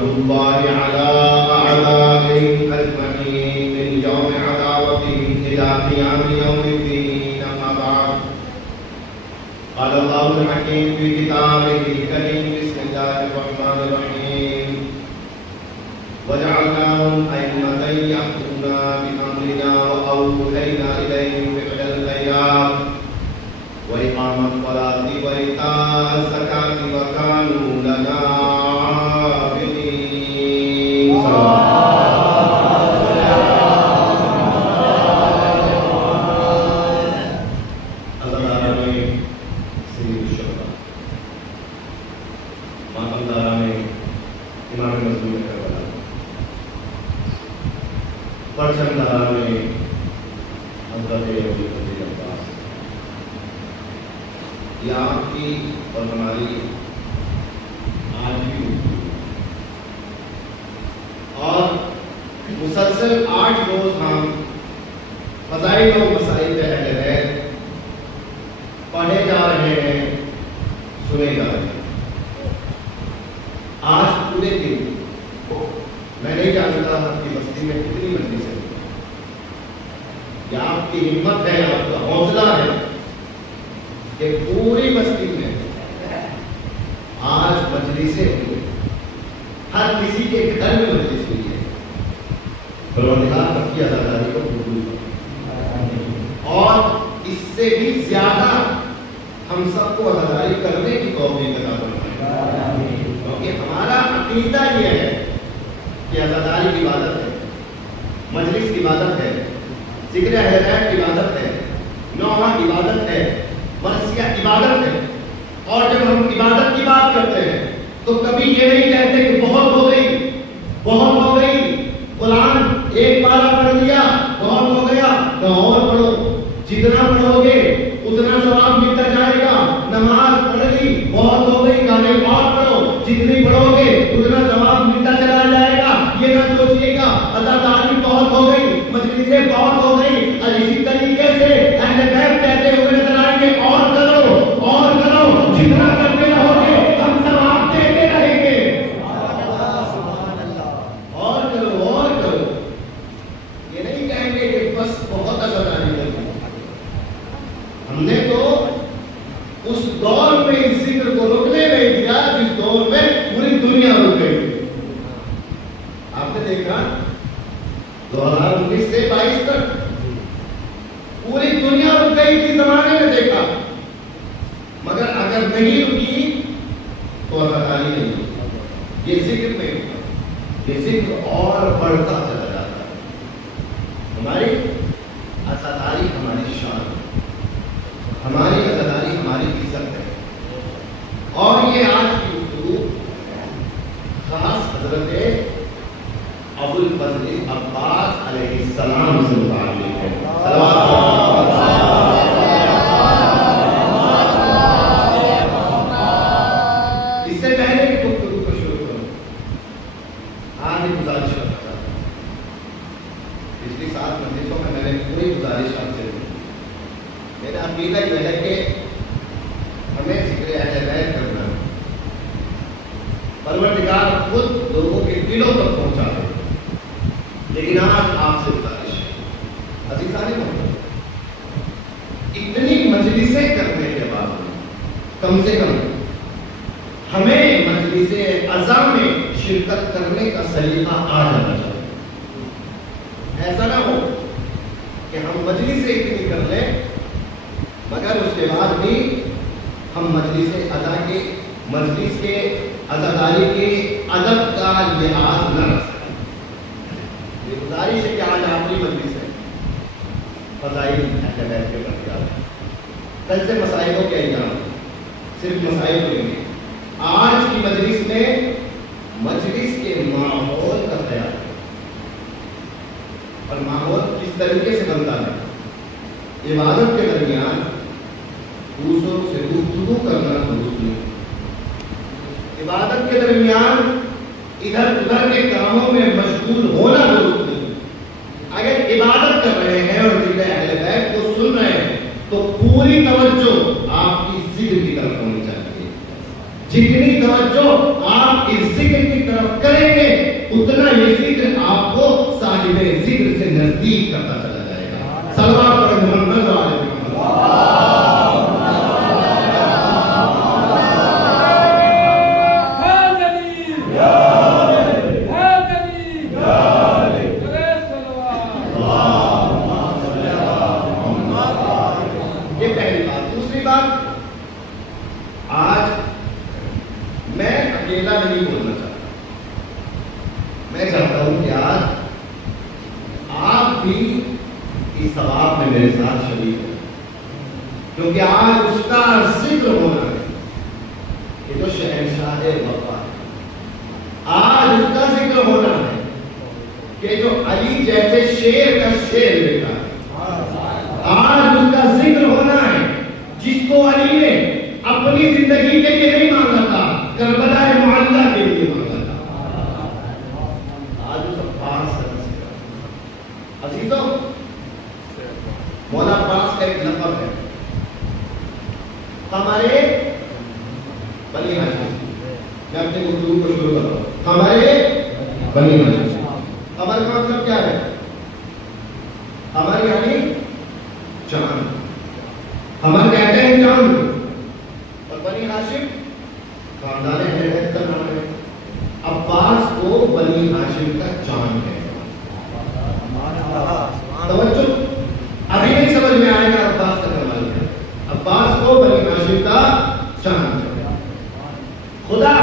لعنة الله على أعدائهم أجمعين من يوم عداوتهم إلى قيام يوم الدين. أما بعد، قال الله الحكيم في كتابه الكريم: بسم الله الرحمن الرحيم. وجعلناهم أئمة يهدون بأمرنا وأوحينا إليهم فعل الخيرات وإقام الصلاة وإيتاء الزكاة وكانوا لنا عابدين. یہ آپ کی اور ہماری آج کی اور مسلسل 8 روز ہم فضائل و مسائل اہل بیت پڑھے جا رہے ہیں، سنے جا رہے ہیں. آج پورے دن میں نہیں جانتا آپ کی بستی میں کتنی مجلس ہے، یا آپ کی ہمت ہے، آپ کا حوصلہ ہے کہ پوری بستی میں آج مجلسیں ہوئی، ہر کسی کے گھر میں مجلس ہوئی ہے. پروردگار سب کی عزاداری کو قبول کرے اور اس سے بھی زیادہ ہم سب کو عزاداری کرنے کی توفیق عطا فرمائے، کیونکہ ہمارا عقیدہ یہ ہے کہ عزاداری کی عبادت ہے، مجلس کی عبادت ہے، ذکر اہل بیت کی عبادت ہے، نوحہ کی عبادت ہے، مرثیہ عبادت ہے. اور جب ہم عبادت کی بات کرتے ہیں تو کبھی یہ نہیں کہتے کہ بہت ہو گئی، بہت ہو گئی، قرآن ایک پارہ پڑھ لیا بہت ہو گیا، تو اور پڑھو، جتنا پڑھو گے اتنا ثواب ملتا جائے گا. نماز پڑھ لی بہت ہو گئی، گانے اور پڑھو، جتنی پڑھو گے اتنا ثواب ملتا چلا جائے گا. یہ نہ سوچیے گا عزاداری بہت ہو گئی، مجلسیں بہت ہو گئی. اور اسی طریقے سے اہل بیت کہتے ہوئے نظر آئیں گے اور کرو، جتنا کرتے رہو گے ہم ثواب دیتے رہیں گے. اور کرو اور کرو، یہ نہیں کہیں گے کہ بس بہت عزاداری کرو. ہم نے تو اس دور میں اس ذکر کو رکنے نہیں دیا جس دور میں پوری دنیا رک گئی. آپ نے دیکھا 2019 سے 22 تک پوری دنیا رک گئی تھی، زمانے میں دیکھا. مگر اگر نہیں رکی تو عزاداری نہیں ہوئی. یہ ذکر نہیں ہوتا، یہ ذکر اور بڑھتا چلا جاتا ہے. ہماری عزاداری ہماری شان ہے، ہماری عزاداری ہماری عزت ہے. اور یہ آج کی گفتگو خاص حضرت ابو الفضل عباس علیہ السلام سے متعلق ہے. اس سے پہلے کہ گفتگو کو شروع کروں، آج ایک گزارش کرنا چاہتا ہوں. پچھلی 7 مجلسوں میں میں نے پوری گزارش آپ سے کی. میرا عقیدہ یہ ہے کہ ہمیں ذکر اہل بیت کرنا ہے، پروردگار خود لوگوں کے دلوں تک پہنچا دے. لیکن آج آپ سے گزارش ہے عزیزان محترم، اتنی مجلسیں کرنے کے بعد کم سے کم ہمیں مجلس عزا میں شرکت کرنے کا سلیقہ آ جانا چاہیے. ایسا نہ ہو کہ ہم مجلسیں اتنی کر لیں مگر اس کے بعد بھی ہم مجلس ادا کے مجلس کے عزاداری کے ادب کا لحاظ نہ رکھ سکیں. یہ گزارش ہے کہ آج آخری مجلس ہے، فضائل اہل بیت کے بارے. کل سے مسائلوں کے ایام، صرف مسائل ہوئیں گے. آج کی مجلس میں مجلس کے ماحول کا خیال ہے، اور ماحول کس طریقے سے بنتا ہے. عبادت کے درمیان دوسروں سے گفتگو کرنا درست نہیں. عبادت کے درمیان ادھر ادھر کے کاموں میں مشغول ہونا درست نہیں. اگر عبادت کر رہے ہیں اور ذکر اہل بیت کو سن رہے ہیں تو پوری توجہ آپ کی ذکر کی طرف ہونی چاہیے. جتنی توجہ آپ اس ذکر کی طرف کریں گے اتنا یہ ذکر آپ کو صاحب ذکر سے نزدیک کرتا چلا جائے گا. صلوات پر محمد و آل محمد. یہ پہلی بات. دوسری بات، آج میں اکیلا نہیں بولنا چاہتا. میں چاہتا ہوں کہ آج آپ بھی اس ثواب میں میرے ساتھ شریک ہیں، کیونکہ آج اس کا ذکر ہونا ہے. یہ تو شہنشاہ وفا ہے. آج اس کا ذکر ہونا ہے کہ جو علی جیسے شیر کا شیر لکھا ہے. آج اس کا ذکر ہونا ہے جس کو علی نے اپنی زندگی کے لیے نہیں مانگا تھا، کربلا معلیٰ کے لیے مانگا تھا. آج اس عباس کا ذکر. عزیزوں، مولا عباس کا ایک لقب ہے، ہمارے بنی ہاشم. میں اپنے گفتگو کو شروع کر رہا ہوں. ہمارے بنی ہاشم. خبر کا مطلب کیا ہے؟ ہمارے یعنی چاند. ہمارے کہتے ہیں چاند، اور بنی ہاشم خاندان اہل کا نام ہے. عباس کو بنی ہاشم کا چاند ہے. توجہ، ابھی نہیں سمجھ میں آئے گا عباس کا کمال کیا. عباس کو بنی ہاشم کا چاند ہے. خدا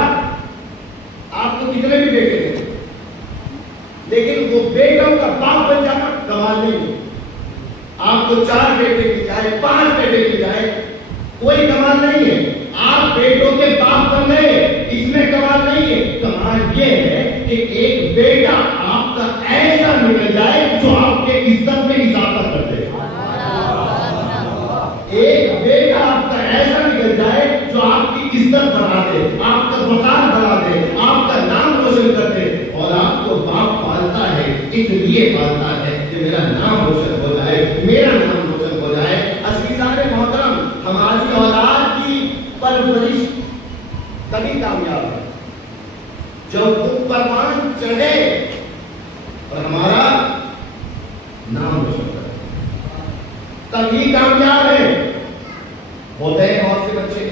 آپ کو کتنے بھی بیٹے تھے، لیکن وہ بیٹوں کا باپ بن جانا کمال نہیں. آپ کو 4 بیٹے کی جائے 5 بیٹے کی جائے کوئی کمال نہیں ہے. آپ بیٹوں کے باپ بن گئے، اس میں کمال نہیں ہے. کمال یہ ہے کہ ایک بیٹا آپ کا ایسا نکل جائے جو آپ کے عزت میں اضافہ کر دے. ایک بیٹا آپ کا ایسا نکل جائے جو آپ کی عزت بڑھا دے، آپ کا وقار بڑھا دے، آپ کا نام روشن کر دے. اور آپ کو باپ پالتا ہے اس لیے پالتا ہے کہ میرا نام روشن ہو جائے، میرا نام روشن ہو جائے. عزیزان محترم، ہماری اولاد کی پرورش تبھی کامیاب ہے جب وہ پروان چڑھے اور ہمارا نام روشن کرے. تبھی کامیاب ہے. ہوتے ہیں بہت سے بچے،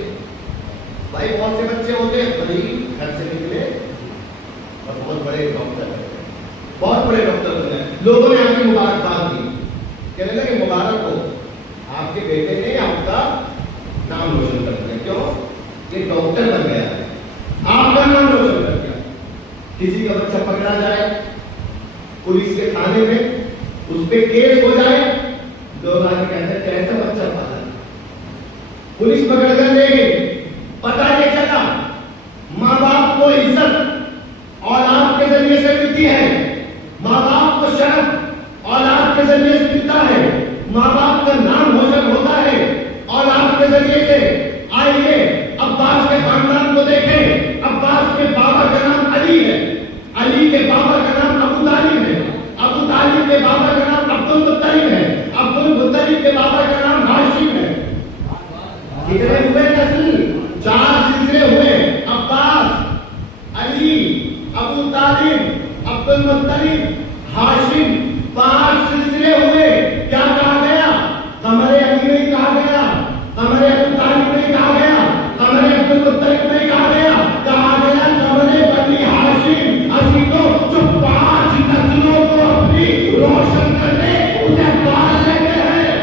بھائی بہت سے بچے ہوتے ہیں غریب گھر سے نکلے اور بہت بڑے ڈاکٹر ہیں، بہت بڑے ڈاکٹر بنے. لوگوں نے آپ کی مبارکباد دی، کہنے لگے مبارک ہو، آپ کے بیٹے نے آپ کا نام روشن کر دیا. کیوں؟ یہ ڈاکٹر بن گیا ہے، آپ کا نام روشن کر دیا. کسی کا بچہ پکڑا جائے پولیس کے تھانے میں، اس پہ کیس ہو جائے، لوگ آ کے کہتے ہیں کیسا بچہ پالا. پولیس پکڑ کر لے گئی، پتہ نہیں چلا. ماں باپ کو عزت اولاد کے ذریعے سے ملتی ہے، ماں باپ کو شرف اولاد کے ذریعے سے ملتا ہے، ماں باپ کا نام روشن ہوتا ہے اولاد کے ذریعے سے. آئیے عباس کے خاندان کو دیکھیں. عباس کے بابا کا نام علی ہے، علی کے بابا کا نام ابو طالب ہے، ابو طالب کے بابا کا نام عبد المطلب ہے، عبد المطلب کے بابا کا نام ہاشم ہے. کتنے ہوئے نسل؟ 4 سلسلے ہوئے. عباس، علی، ابو طالب، عبد المطلب، ہاشم. 5 سلسلے ہوئے. کیا کہا گیا؟ قمر علی نہیں کہا گیا، قمر ابو طالب نہیں کہا گیا، قمر عبد المطلب نہیں کہا گیا. کہا گیا قمر بنی ہاشم. عزیزوں، جو 5 نسلوں کو اپنی روشن کرنے اسے عباس کہتے ہیں.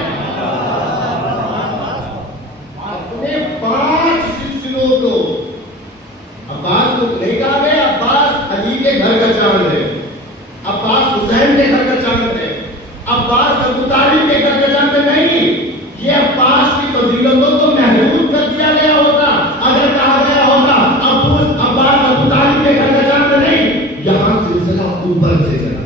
اپنے 5 سلسلوں کو عباس کو نہیں کہا گیا. عباس علی کے گھر کا چاند ہے، عباس حسین کے گھر کا چاند ہے، عباس ابو طالب کے گھر کا چاند نہیں. یہ عباس کی فضیلتوں کو محدود کر دیا گیا ہوتا اگر کہا گیا ہوتا عباس ابو طالب کے گھر کا چاند نہیں. یہاں سلسلہ اوپر سے چلا.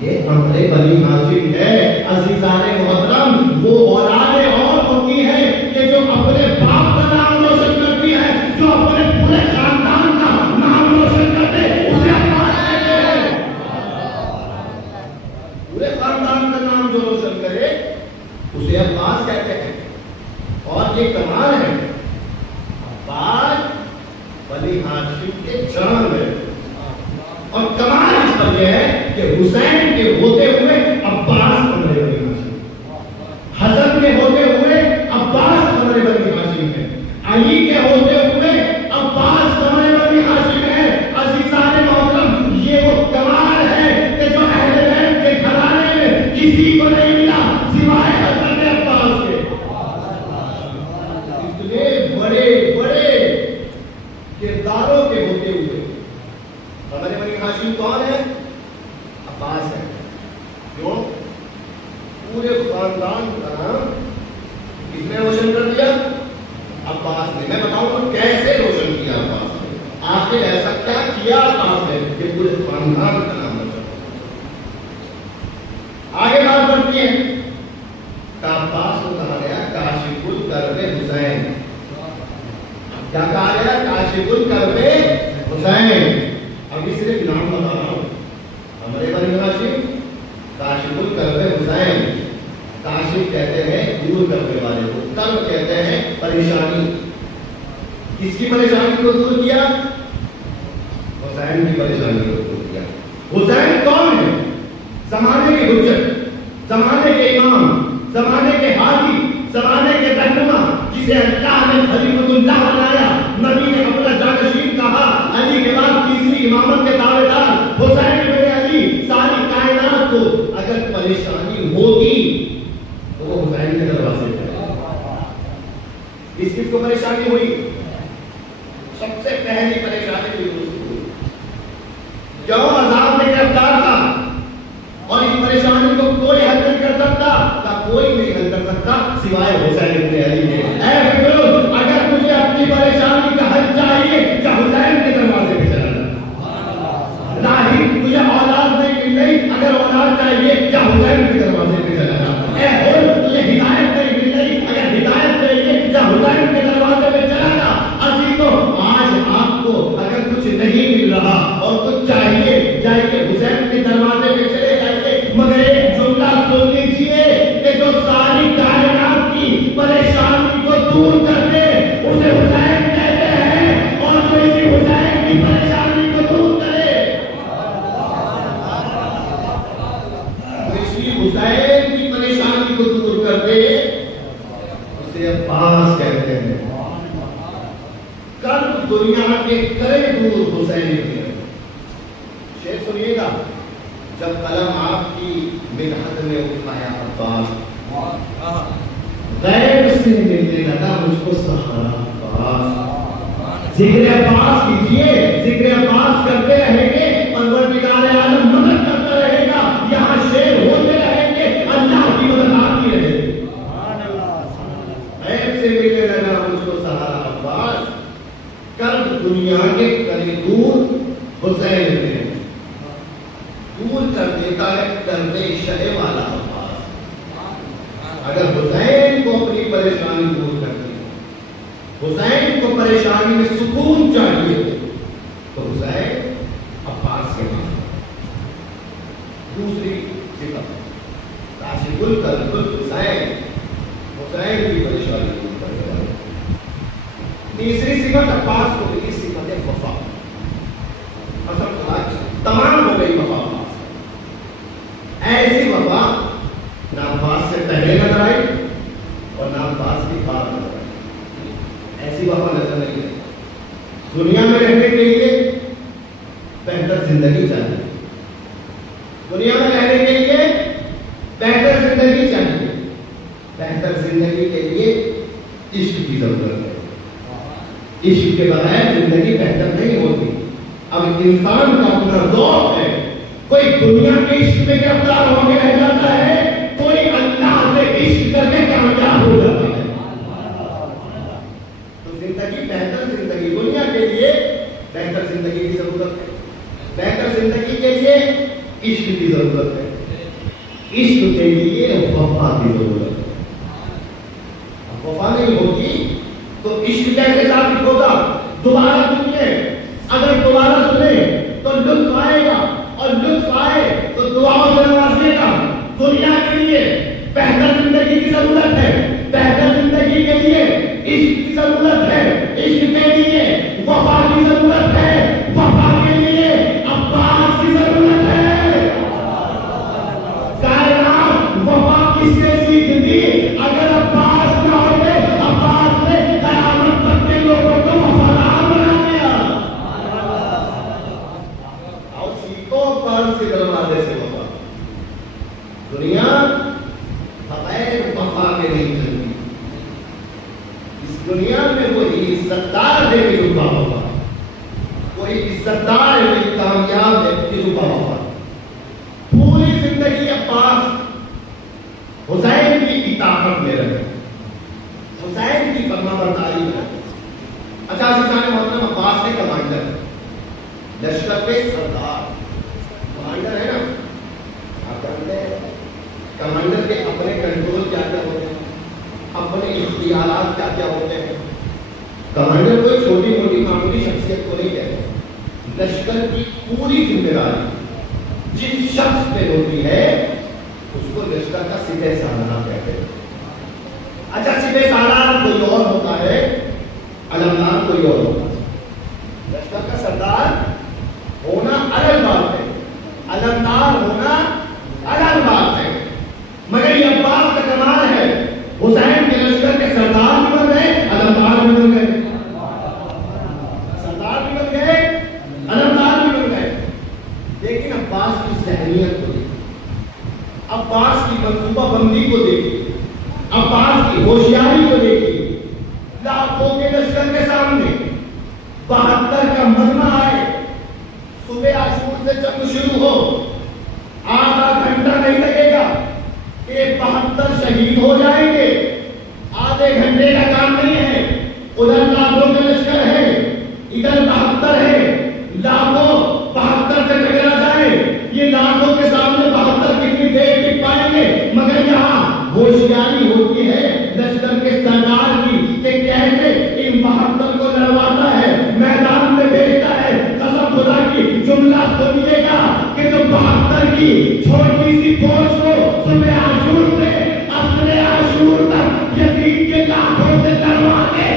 یہ ہمارے بنی ہاشم ہے. عزیزان محترم، وہ اولادیں اور ہوتی ہیں کہ جو اپنے باپ کا نام روشن کرتی ہے، جو اپنے پورے خاندان کا نام روشن کرتے اسے عباس کہتے ہیں. پورے خاندان کا نام جو روشن کرے اسے عباس کہتے ہیں. اور یہ کمال ہے، عباس بنی ہاشم کے چاند ہے. مطلب یہ ہے کہ حسین کے ہوتے ہوئے عباس ہمارے بنی ہاشم، حسن کے ہوتے ہوئے عباس ہمارے بنی ہاشم ہے، علی کے ہوتے ہوئے عباس ہمارے بنی ہاشم ہے۔ عزیزان محترم، یہ وہ کمال ہے کہ جو اہل بیت کے گھرانے میں کسی کو نہیں ملا سوائے حضرت عباس کے۔ اتنے بڑے بڑے کرداروں کے ہوتے ہوئے ہمارے بنی ہاشم کون ہے؟ عباس ہے۔ کیوں؟ پورے خاندان کا نام کس نے روشن کر دیا؟ عباس نے۔ میں بتاؤں گا کیسے روشن کیا عباس نے، آخر ایسا کیا کیا عباس نے کہ پورے خاندان کا نام روشن۔ آگے بات بڑھتی ہے کہ عباس کو کہا گیا کاشف الکرب حسین۔ کیا کہا گیا؟ کاشف الکرب حسین۔ ابھی صرف نام بتا رہا ہوں، ہمارے بنی ہاشم کاشف الکرب حسین۔ کاشف کہتے ہیں دور کرنے والے کو، کرب کہتے ہیں پریشانی۔ کس کی پریشانی کو دور کیا؟ حسین کی پریشانی کو دور کیا۔ حسین کون ہے؟ زمانے کے حجت، زمانے کے امام، زمانے کے ہادی، زمانے کے رہنما، جسے اللہ نے خلیفۃ اللہ بنایا۔ نبی نے اپنا جانشین کہا، علی کے بعد تیسری امامت کے دعوے دار حسین بن علی۔ ساری کائنات کو اگر پریشانی ہوگی تو وہ حسین کے دروازے پہ۔ کس کو پریشانی ہوئی؟ سب سے پہلی پریشانی ہوئی کیوں؟ عذاب میں گرفتار تھا اور اس پریشانی کو کوئی حل نہیں کر سکتا، کوئی نہیں حل کر سکتا سوائے حسین بن علی کے۔ اے فکر، اگر تجھے اپنی پریشانی کا حل چاہیے کیا حسین کے دروازے پہ چلا جا۔ نہیں، تجھے اولاد نہیں مل رہی، اگر اولاد چاہیے کیا حسین کے دروازے پہ چلا جا۔ اے ہو، تجھے ہدایت نہیں مل رہی، اگر ہدایت چاہیے کیا حسین کے دروازے پہ چلا جا۔ عزیزو، آج آپ کو اگر کچھ نہیں مل رہا اور کچھ چاہیے، جائیے حسین کے دروازے پہ چلے جائیے، مگر ایک جملہ سن لیجیے کہ جو ساری کائنات کی پریشانی کو دور کر دے اسے حسین کہتے ہیں، اور جو اسی حسین کی پریشانی کو دور کرے اسی حسین کی پریشانی کو دور کر دے اسے عباس کہتے ہیں۔ کرب دنیا کے کرے دور حسین کے۔ شیخ سنیے گا، جب قلم آپ کی مدحت میں اٹھایا عباس، غیب سے ملنے لگا مجھ کو سہارا عباس۔ ذکر عباس کیجئے، ذکر عباس کرتے رہیں گے، پروردگار عالم مدد کرتا رہے گا، یہاں شیر ہوتے رہیں گے، اللہ کی مدد آتی رہے گی۔ غیب سے ملنے لگا مجھ کو سہارا عباس، کرب دنیا کے کرے دور حسین نے دور کر دیتا ہے کرنے شہ والا عباس۔ اگر حسین کو اپنی پریشانی دور کرتی ہے، حسین کو پریشانی میں سکون چاہیے تو حسین عباس کے پاس۔ دوسری صفت کاشف الکرب حسین، حسین کی پریشانی دور کرنے والا۔ تیسری صفت عباس کو ملی صفت وفا۔ اصل تمام ہو گئی وفا۔ ایسی وفا نہ عباس سے پہلے نظر آئی اور نہ عباس کی بعد نظر آئی۔ ایسی وفا نظر نہیں ہے۔ دنیا میں رہنے کے لیے بہتر زندگی چاہیے، دنیا میں رہنے کے لیے بہتر زندگی چاہیے، بہتر زندگی کے لیے عشق کی ضرورت ہے۔ عشق کے بغیر زندگی بہتر نہیں ہوتی۔ اب انسان کا اپنا ذوق ہے، کوئی دنیا کے عشق میں گرفتار ہو کے رہ جاتا ہے، کوئی اللہ سے عشق کر کے کامیاب ہو جاتا ہے۔ تو زندگی، بہتر زندگی، دنیا کے لیے بہتر زندگی کی ضرورت ہے، بہتر زندگی کے لیے عشق کی ضرورت ہے، عشق کے لیے وفا کی ضرورت ہے۔ اب وفا نہیں ہوگی تو عشق کیسے ثابت ہوگا؟ دوبارہ سنیے، اگر دوبارہ سنیں تو لطف آئے گا، اور لطف آئے تو دعاؤں سے نوازنے کا۔ دنیا کے لیے بہتر زندگی کی ضرورت ہے، بہتر زندگی کے لیے عشق کی ضرورت ہے، عشق کے لیے وفا کی ضرورت ہے، وفا کے لیے عباس کی ضرورت ہے۔ بغیر وفا کے نہیں چلتی. اس دنیا میں وہی عزتدار ہے کہ ربا وفا, کوئی عزتدار ہے کوئی کامیاب ہے کہ ربا وفا. پوری زندگی عباس حسین کی اطاعت میں رہے, حسین کی فرما برداری میں رہے. اچھا عزیزان محترم, عباس کے کمانڈر, لشکر کے سردار, کمانڈر ہے نا, آپ جانتے ہیں کمانڈر کے اپنے کنٹرول کیا کیا ہوتے ہیں, اپنے اختیارات کیا کیا ہوتے ہیں. کمانڈر کوئی چھوٹی موٹی معمولی شخصیت کو نہیں کہتے. لشکر کی پوری ذمہ داری جس شخص پہ ہوتی ہے اس کو لشکر کا سپہ سالار کہتے ہیں. اچھا سپہ سالار کوئی اور ہوتا ہے, علمدار کوئی اور ہوتا ہے. لشکر کا سردار ہونا الگ بات ہے, علمدار ہونا الگ بات ہے. مگر یہ عباس کا کمال ہے, حسین کے لشکر کے سردار بھی بن گئے, علمدار بھی بن گئے, سردار بھی بن گئے, علمدار بھی بن گئے. لیکن عباس کی ذہنیت کو دیکھیں, عباس کی منصوبہ بندی کو دیکھیں, عباس کی ہوشیاری کو دیکھیں. لاکھوں کے لشکر کے سامنے 72 کا مجمع آئے, صبح عاشور سے جنگ شروع ہو, آدھا گھنٹہ نہیں لگے گا کہ 72 شہید ہو جائیں گے. آدھے گھنٹے کا کام نہیں ہے. ادھر لاکھوں کے لشکر ہے, ادھر 72 ہے, لاکھوں 72 سے ٹکرا جائے, یہ لاکھوں کے سامنے 72 کتنی دیر ٹک پائیں گے. مگر یہاں ہوشیاری ہوتی ہے لشکر کے سردار کی کہ کیسے ان 72 کو لڑواتا ہے, میدان میں بھیجتا ہے. قسم خدا کی جملہ سنیے گا کہ جو 72 کی چھوٹی سی فوج کو صبح عاشور سے عصر عاشور تک یزید کے لاکھوں سے لڑوا کے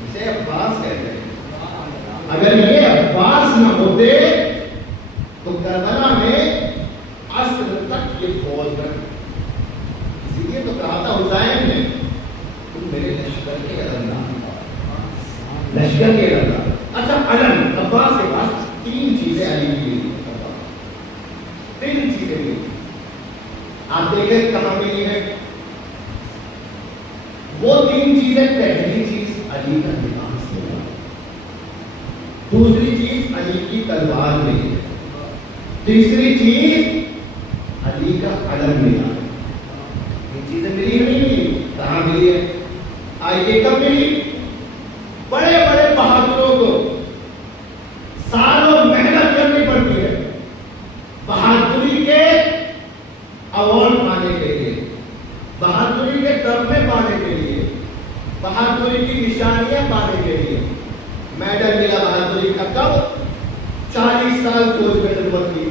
اسے عباس کہتے ہیں. اگر یہ عباس نہ ہوتے تو کربلا میں عصر تک یہ فوج رکھ. اسی لیے تو کہا تھا حسین نے, تم میرے لشکر کے علمدار, لشکر کے علمدار. اچھا علم, عباس کے پاس 3 چیزیں علی کی ملی, 3 چیزیں ملی. آپ دیکھیں کہاں ملی ہے وہ 3 چیزیں. پہلی چیز علی کا لباس ملا, دوسری چیز علی کی تلوار ملی, تیسری چیز علی کا علم ملا. یہ چیزیں ملی نہیں ملی, کہاں ملی ہے؟ آئیے کب ملی؟ بڑے بڑے بہادروں کو سالوں محنت کرنی پڑتی ہے بہادری کے ایوارڈ پانے کے لیے, بہادری کے تمغے پانے کے لیے, بہادری کی نشانیاں پانے کے لیے. میڈل ملا بہادری کا کب؟ 40 سال فوج میں خدمت کی,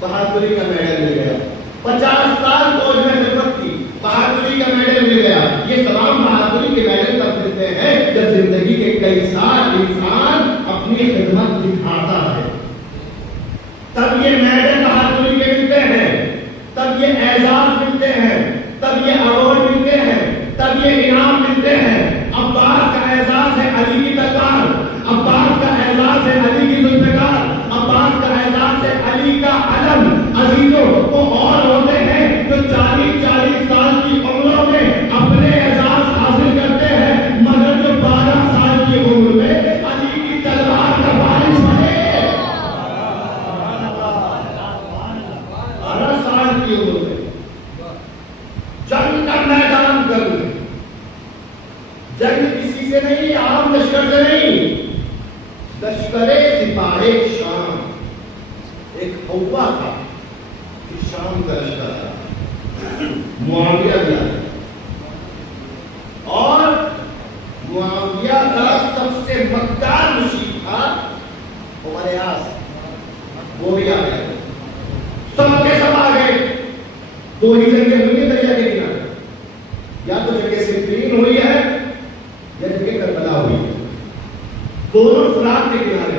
بہادری کا میڈل مل گیا. 50 سال فوج میں خدمت کی, بہادری کا میڈل مل گیا. یہ تمام بہادری کے میڈل تب ملتے ہیں جب زندگی کے کئی سال انسان اپنی خدمت دکھاتا ہے, تب یہ میڈل بہادری کے ملتے ہیں, تب یہ اعزاز ملتے ہیں, تب یہ ایوارڈ ملتے ہیں, تب یہ انعام ملتے ہیں. عباس کا اعزاز ہے علی کی تلوار, عباس کا اعزاز ہے علی کی ذوالفقار, عباس کا اعزاز ہے علی کا علم. عزیزوں وہ اور ہوتے ہیں جو 40 سال کی عمروں میں اپنے اعزاز حاصل کرتے ہیں, مگر جو 12 سال کی عمر میں علی کی تلوار کا وارث بنے. 12 سال کی عمر میں جنگ کا میدان کر لیں. جنگ کسی سے نہیں, عام لشکر سے نہیں, لشکر سپاہ شام. ایک ہوا تھا کہ شام کا لشکر تھا, معاویہ بھی آیا, اور معاویہ کا سب سے مکار مشیر تھا عمر یاس, وہ بھی آ گئے. سب کے سب آ گئے. 2 ہی جنگیں ہوئی ہیں دریا کے کنارے, یا تو جنگ صفین ہوئی ہے یا جنگ کربلا ہوئی ہے. دونوں فرات کے کنارے.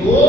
2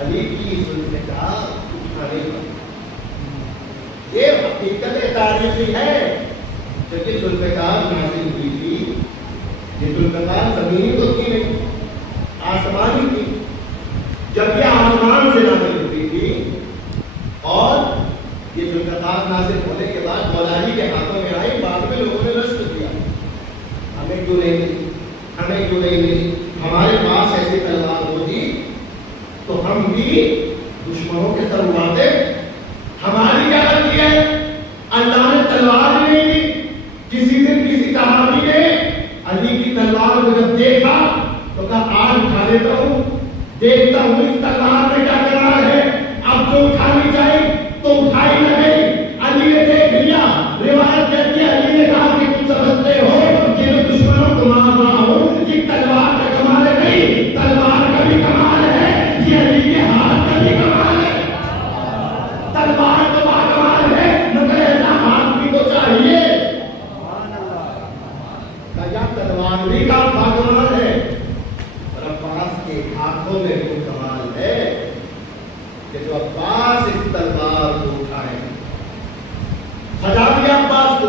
علی کی ذوالفقار اٹھانے پر. یہ حقیقت تاریخی ہے. جب یہ ذوالفقار نازل ہوئی تھی، یہ ذوالفقار زمینی تو تھی نہیں، آسمانی تھی. جب یہ آسمان سے نازل ہوئی تھی اور یہ ذوالفقار نازل ہونے کے بعد مولا علی کے ہاتھوں میں آئی، بعد میں لوگوں نے رشک کیا ہمیں کیوں نہیں ملی، ہمیں کیوں نہیں ملی. ہمارے پاس ایسی تلوار ہوتی تو ہم بھی دشمنوں کے سر اڑاتے. ہماری کیا غلطی ہے؟ اللہ نے تلوار نہیں دی. کسی دن کسی صحابی نے علی کی تلوار کو جب دیکھا تو کہا آج اٹھا لیتا ہوں، دیکھتا ہوں اس تلوار میں کیا کمال ہے. اب جو اٹھانی چاہیے تو اٹھائی نہ گئی. علی نے دیکھ لیا. روایت کہتی ہے علی نے کہا کہ تم سمجھتے ہو کہ جو دشمنوں کو مار رہا ہوں یہ تلوار کا کمال ہے. نہیں، تلوار کا بھی کمال ہے، یہ علی کے ہاتھ کا بھی کمال ہے. تلوار تو با کمال ہے مگر ایسا ہاتھ بھی تو چاہیے. تلوار بھی کا با کمال ہے اور عباس کے ہاتھوں میں وہ کمال ہے کہ جو عباس اس تلوار کو اٹھائے. سجا دیا عباس کو،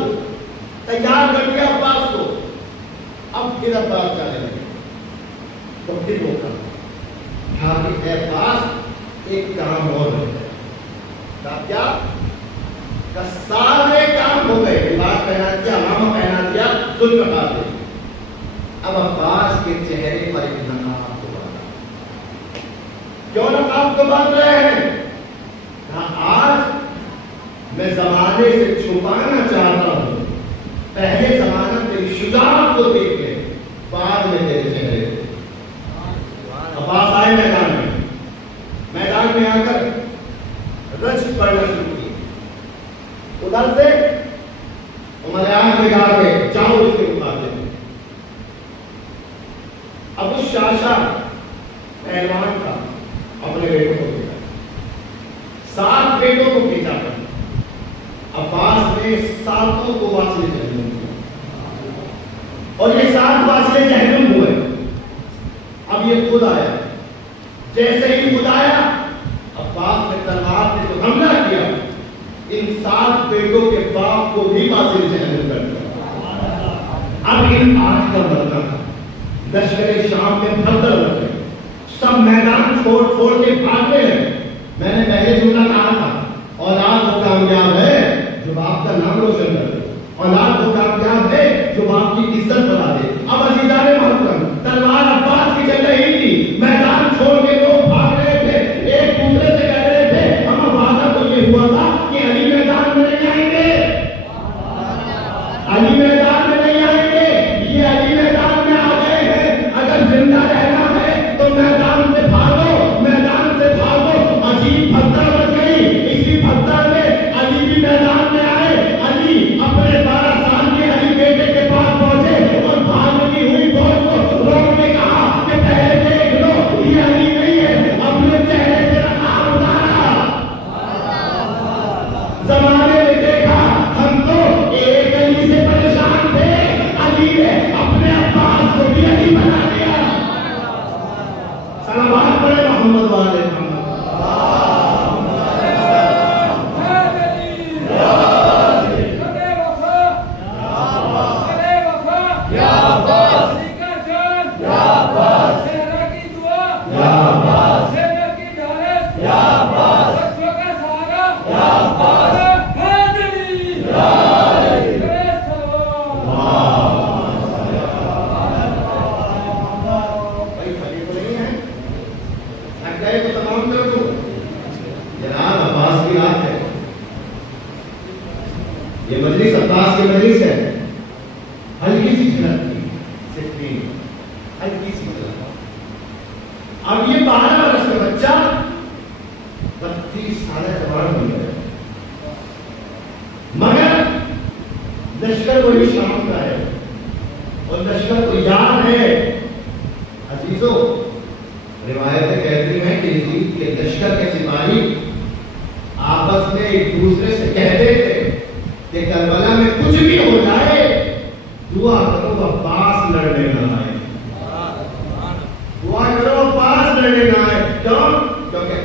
تیار کر دیا عباس کو. اب پھر عباس جانے لگے تو پھر وہ کہا کہ اے عباس ایک کام اور ہے. کیا سارے کام ہو گئے، لباس پہنا دیا، امامہ پہنا دیا، ذوالفقار دے. اب عباس کے چہرے پر ایک نقاب کو باندھا. کیوں نقاب کو باندھ رہے ہیں؟ آج میں زمانے سے چھپانا چاہتا ہوں. پہلے زمانہ تیری شجاعت کو دیکھ لے، بعد میں تیرے چہرے. عباس آئے میدان میں آ کر رجز پڑھنا شروع کی. ادھر سے عمر اعظم نے کہا کہ جاؤ اس کے مقابلے میں. ابو شاشا پہلوان کا اپنے بیٹوں کو بھیجا، 7 بیٹوں کو بھیجا کر عباس نے 7 کو واصل جہنم کیا اور یہ 7 واصل جہنم ہوئے. اب یہ خود آیا. جیسے ہی خود آیا عباس نے تلوار سے جو حملہ کیا، ان 7 بیٹوں کے باپ کو بھی واصل جہنم کر دیا. اب ان 8 کا مرنا لشکر شام میں بھگدڑ لگ گئی. سب میدان چھوڑ چھوڑ کے بھاگنے لگے. میں نے پہلے جملہ کہا تھا اولاد وہ کامیاب ہے جو باپ کا نام روشن کر دے. اولاد وہ کامیاب ہے جو باپ کی عزت بنا دے. اب عزیزان محترم، تلوار عباس کی چل رہی تھی. میدان چھوڑ کے لوگ بھاگ رہے تھے. ایک دوسرے سے کہہ رہے تھے ہم وعدہ تو یہ ہوا تھا کہ علی میدان میں نہیں آئیں گے، علی میدان میں نہیں آئیں گے. یہ علی میدان میں آ گئے ہیں. اگر زندہ رہنا ہے تو میدان سے بھاگو، میدان سے بھاگو. عجیب بھگدڑ مچ گئی. اسی بھگدڑ میں علی بھی میدان میں آئے. علی اپنے 12 سال کے علی بیٹے کے پاس پہنچے اور بھاگتی ہوئی فوج کو روک کے کہا کہ پہلے دیکھ لو یہ علی نہیں ہے. اپنے چہرے سے نقاب اتارا. زمانے میں دیکھا ہم تو ایک علی سے پریشان تھے، علی نے اپنے عباس کو بھی علی بنا دیا. صلوات پڑھے محمد والے محمد. یہ مجلس عباس کی مجلس ہے. ہلکی سی جھلک تھی، صرف ہلکی سی جھلک. اب یہ 12 برس کا بچہ 32 سالہ جوان بن گیا. مگر لشکر وہی شام کا ہے اور لشکر تو یاد ہے. عزیزوں، روایتیں کہتی ہیں کہ یزید کے لشکر کے سپاہی آپس میں ایک دوسرے سے کہتے تھے کہ کربلا میں کچھ بھی ہو جائے دعا کرو عباس لڑنے نہ آئے. دعا کرو عباس لڑنے نہ آئے. کیوں؟ کیونکہ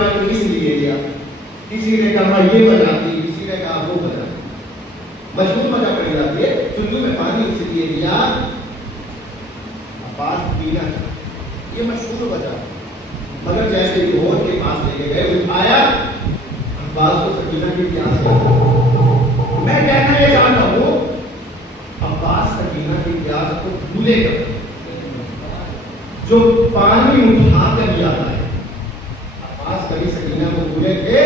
پانی اس لیے لیا، کسی نے کہا یہ وجہ تھی، کسی نے کہا وہ وجہ، مشہور وجہ پڑی جاتی ہے چلو میں پانی اس لیے لیا عباس پینا چاہتا، یہ مشہور وجہ، مگر جیسے یہود کے پاس لے کے گئے اٹھایا عباس کو سکینہ کی پیاس لگی۔ میں کہنا یہ چاہتا ہوں عباس سکینہ کی پیاس کو بھولے گا، جو پانی اٹھا کر جاتا ہے۔ عباس کبھی سکینہ کو بھولے تھے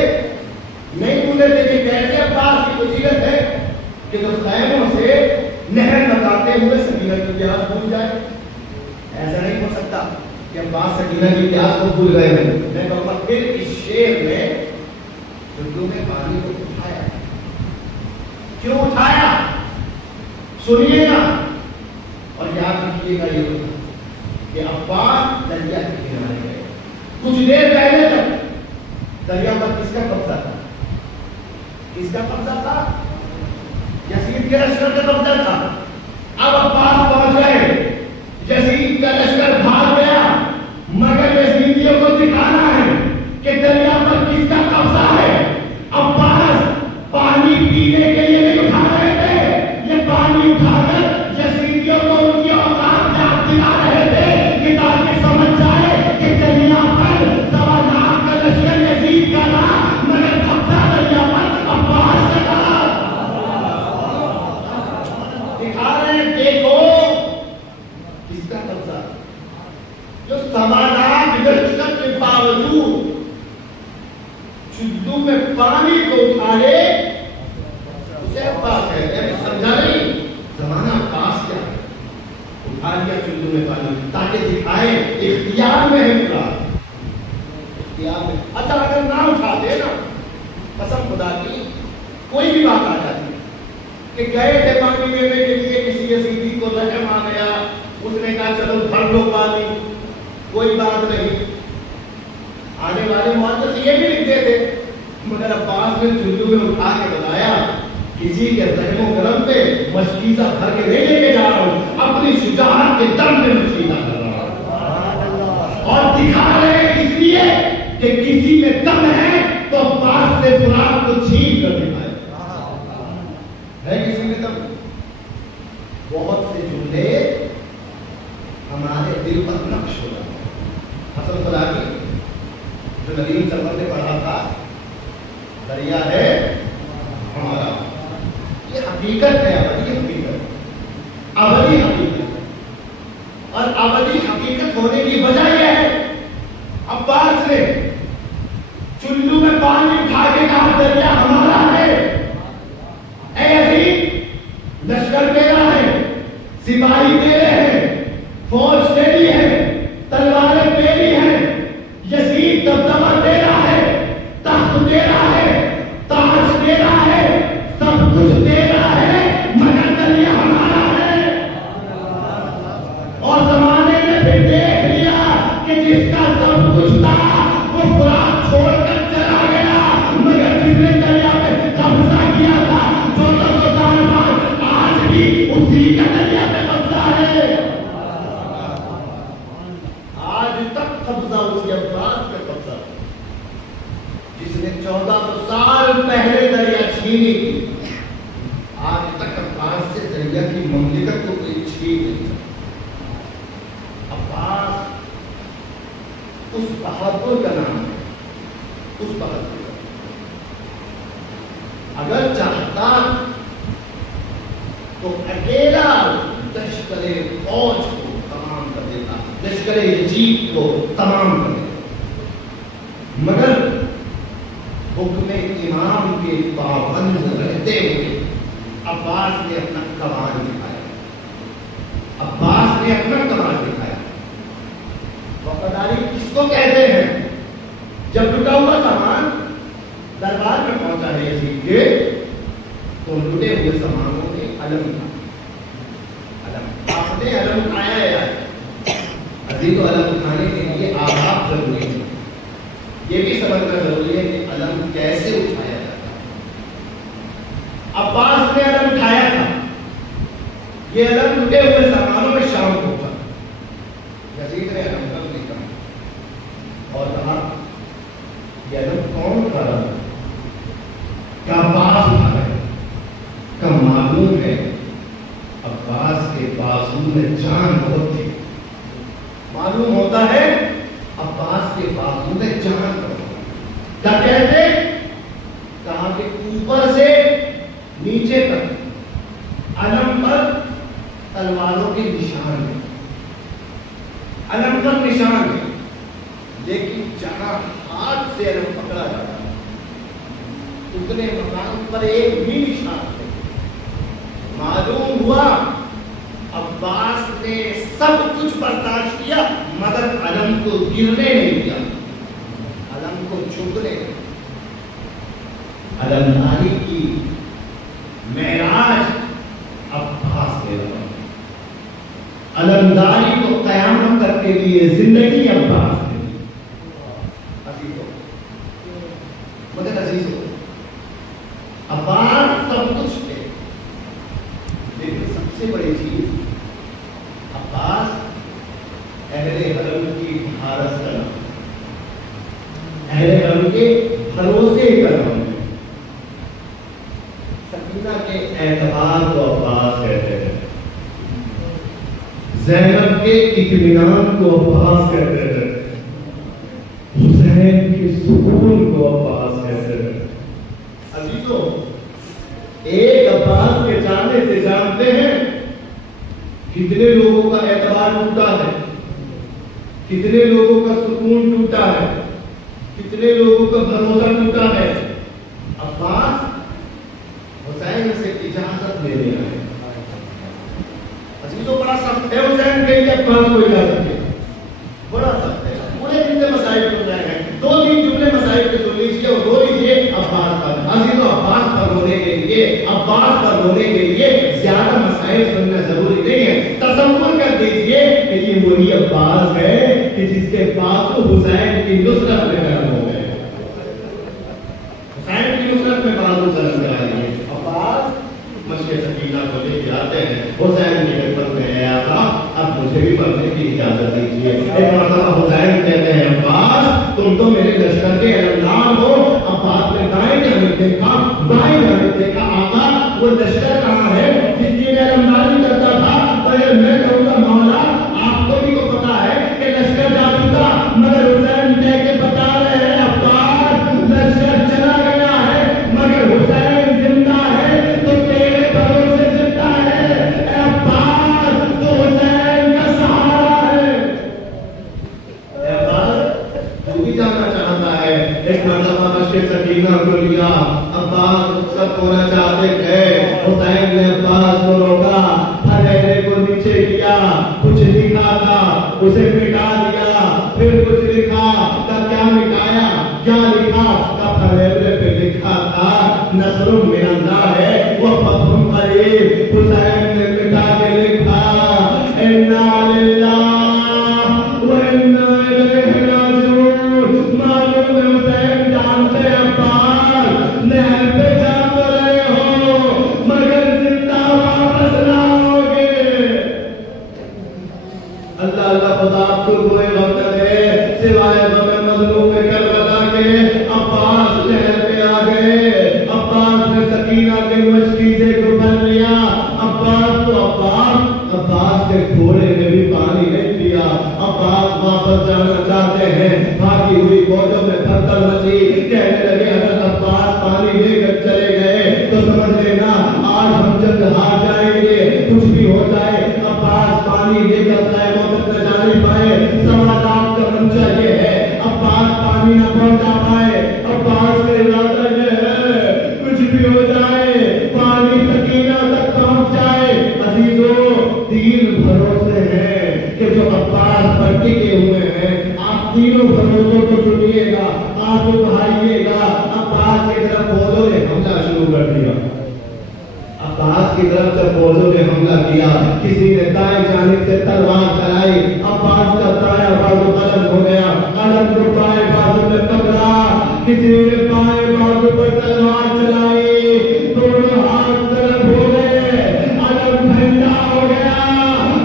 نہیں، بھولے تھے کہ کیسے عباس کی فضیلت ہے کہ جو خیموں سے نہر بتاتے ہوئے سکینہ کی پیاس بھول جائے، ایسا نہیں ہو سکتا کہ عباس سکینہ کی پیاس کو بھول گئے ہیں۔ میں کہوں گا پھر اس شعر میں چلو میں پانی کو اٹھایا، کیوں اٹھایا سنیے گا اور یاد رکھیے گا یہ کہ عباس دریا کے کنارے گئے، کچھ دیر پہلے تک دریا پر کس کا قبضہ تھا؟ کس کا قبضہ تھا؟ یزید کے لشکر کا قبضہ تھا۔ اب عباس پہنچ گئے، یزید کا لشکر بھاگ گیا، مگر یزیدیوں کو دکھانا ہے کہ دریا پر کس کا قبضہ ہے۔ عباس پانی پینے کے لیے نہیں اٹھا رہے تھے، یہ پانی اٹھا کر یزیدیوں کو ان کی اوقات یاد دلا رہے تھے کہ تاکہ سمجھ جائے کہ دریا پر سوا لاکھ کا لشکر یزید کا تھا، مگر قبضہ دریا پر عباس کا تھا۔ دکھا رہے ہیں دیکھو کس کا قبضہ، جو سوا لاکھ لشکر کے باوجود چلو میں پانی کو اٹھا لے اسے عباس کہتے ہیں۔ سمجھا نہیں زمانہ عباس کیا ہے، اٹھا لیا چلو میں پانی تاکہ دکھائے اختیار میں ہے، پورا اختیار میں۔ اچھا اگر نہ اٹھاتے نا، قسم خدا کی کوئی بھی بات آ جاتی کہ گئے تھے پانی لینے کے لیے، کسی یزیدی کو رحم آ گیا، اس نے کہا چلو بھر لو پانی، کوئی بات نہیں، آنے والے محدث یہ بھی لکھتے تھے، مگر عباس نے چلو میں اٹھا کے بتایا کسی کے رحم و کرم پہ مشکیزہ بھر کے نہیں لے کے جا رہا ہوں، اپنی شجاعت کے دم میں مشکیزہ کر رہا ہوں، اور دکھا رہے ہیں اس لیے کہ کسی میں دم ہے تو عباس سے فراق کو چھین کر دکھائے، ہے کسی میں دم۔ بہت سے جملے ہمارے دل پر نقش ہو جاتے ہیں۔ حسن خدا کی جو ندیم سرور نے پڑھا تھا، دریا ہے ہمارا، یہ حقیقت ہے، ابدی حقیقت، ابدی حقیقت، اور ابدی حقیقت ہونے کی وجہ یہ ہے عباس نے چلو میں پانی اٹھا کے کہا دریا ہمارا ہے، اے عزیز لشکر میرا ہے، سپاہی تیرے ہیں، فوج تیری ہے، تلواریں تیری ہیں، یزید دبدبہ تیرا ہے، تخت تیرا ہے، تاج تیرا ہے، سب کچھ تیرا ہے، مگر دریا ہمارا ہے۔ اور زمانے نے پھر دیکھ لیا کہ جس کا سب کچھ تھا وہ فرات چھوڑ کر چلا گیا، مگر جس نے دریا پہ قبضہ کیا تھا 1400 سال بعد آج بھی اسی کا دریا پہ قبضہ ہے، آج تک قبضہ اسی عباس کا قبضہ، جس نے 1400 سال پہلے دریا چھینی تھی، آج تک عباس سے دریا کی مملکت کو کوئی چھین نہیں سکتا۔ عباس اس بہادر کا نام ہے، اس بہادر کا، اگر چاہتا تو اکیلا لشکر فوج کو تمام کر دیتا، لشکر یزید کو تمام کر دیتا، مگر حکم امام کے پابند رہتے ہوئے عباس نے اپنا کمال دکھایا، عباس نے اپنا کمال دکھایا۔ وفاداری کس کو کہتے ہیں؟ جب لٹا ہوا سامان دربار میں پہنچا ہے یزید کے، تو لٹے ہوئے سامانوں نے علم اٹھایا، علم آپ نے علم اٹھایا ہے، عزیز و علم اٹھانے کے لیے آداب ضروری ہے، یہ بھی سمجھنا ضروری ہے کہ علم کیسے اٹھایا جاتا ہے۔ عباس نے علم اٹھایا تھا، یہ علم لٹے ہوئے سامانوں میں شام پہنچا، یزید نے علم کر لکھا اور کہا کہ علم کون کھڑا ہے؟ کیا عباس اٹھا ہے؟ کیا معلوم ہے عباس کے بازو میں جان بہت تھی. معلوم ہوتا ہے عباس کے بازو میں جان بہت تھی. کیا کہتے؟ کہا کہ اوپر سے نیچے تک علم پر تلواروں کے نشان ہیں. علم پر نشان ہے، لیکن جہاں ہاتھ سے علم پکڑا جاتا ہے اتنے مقام پر ایک بھی نشان ہے. معلوم ہوا عباس نے سب کچھ برداشت کیا مگر علم کو گرنے نہیں دیا، علم کو جھکنے نہیں. علمداری کی معراج عباس نے رکھا. علمداری کو قیام تک کے لیے زندگی عباس نے دی. عزیزو مگر عزیزو عباس سب کچھ ہے، لیکن سب سے بڑی چیز عباس اہل حرم کی حارس کرنا، اہل حرم کے بھروسے کرنا. سکینہ کے اعتبار کو عباس کہتے ہیں، زینب کے اطمینان کو عباس کہتے ہیں، حسین کے سکون کو عباس کہتے ہیں. عزیزو ایک عباس کے جانے سے جانتے ہیں کتنے لوگوں کا اعتبار ٹوٹا ہے، کتنے لوگوں کا سکون ٹوٹا ہے، کتنے لوگوں کا بھروسہ ٹوٹا ہے. عباس حسین سے اجازت لے لیا ہے. عزیزو بڑا سخت ہے حسین کے لیے عباس کو اجازت دے، بڑا سخت ہے. پورے دن سے مسائل ٹوٹ جائے گا، 2-3 جملے مسائل کے سن لیجیے اور رو لیجیے عباس پر. عزیزو عباس پر رونے کے لیے، عباس پر رونے کے لیے زیادہ مسائل سننا ضروری نہیں ہے. تصور کر دیجیے کہ یہ وہی عباس ہے کہ جس کے پاس حسین کی نصرت میں گرم ہو گئے، حسین کی نصرت میں بازو گرم کرا دیے. عباس مشق سکینہ کو لے کے آتے ہیں، حسین کی خدمت میں ہے آقا اب مجھے بھی پڑھنے کی اجازت دیجیے. ایک مرتبہ حسین کہتے ہیں عباس تم تو میرے لشکر کے علمدار ہو. عباس نے دائیں جانب دیکھا، بائیں جانب دیکھا، آقا وہ لشکر کہاں ہے جس کی میں علمداری کرتا تھا؟ اور میں کہوں گا مولا آپ کو بھی کو پتا ہے کہ لشکر جا چکا، مگر حسین کہہ کے بتا رہے ہیں عباس لشکر چلا گیا ہے مگر حسین زندہ ہے تو تیرے بھروسے زندہ ہے. اے عباس تو حسین کا سہارا ہے. اے عباس جو بھی جانا چاہتا ہے. ایک مرتبہ مشق سکینہ کو لیا، عباس رخصت ہونا چاہتے تھے، حسین نے عباس کو روکا، ہتھیلے کو نیچے کیا، کچھ لکھا تھا اسے مٹا دیا، پھر کچھ لکھا تھا کیا مٹایا، کیا لکھا تھا ہتھیلے پہ لکھا تھا نصر من اللہ ہے وہ فتح قریب. حسین نے مٹا کے لکھا انا للہ و انا الیہ راجعون. معلوم ہے حسین جانتے عباس نہر پہ جا تو رہے ہو مگر زندہ واپس نہ ہوگے. اللہ اللہ خدا آپ کو کوئی وقت دے سوائے غم مظلوم کربلا کے. عباس نہر پہ آ گئے، عباس نے سکینہ کے مشکیزے کو بھر لیا. عباس کو عباس کے گھوڑے نے بھی پانی نہیں پیا. عباس واپس جانا چاہتے ہیں، بھاگی ہوئی فوجوں میں پھرتل مچی. کہنے لگے اگر عباس پانی لے کر چلے گئے تو سمجھ لینا آج ہم جلد ہار جائیں گے، کچھ بھی ہو جائے. عباس پانی لے کر قیامت نہ جا نہیں پائے. 1.25 لاکھ کا منچا یہ ہے عباس پانی نہ پہنچا پائے. عباس کا ارادہ یہ ہے کچھ بھی ہو جائے پانی سکینہ تک پہنچ جائے. عزیزو 3 بھروسے ہیں کہ جو عباس پر ٹکے ہوئے ہیں. آپ تینوں بھروسوں کو سنیے گا، آنسو بہائیے گا. عباس کی طرف فوجوں نے حملہ شروع کر دیا. عباس کی طرف سے فوجوں نے حملہ کیا. کسی نے دائیں جانب سے تلوار چلائی، عباس کا دایاں بازو قلم ہو گیا، قلم کو بائیں بازو میں پکڑا. کسی نے بائیں بازو پر تلوار چلائی، دونوں ہاتھ طرف ہو گئے، علم پھنڈا ہو گیا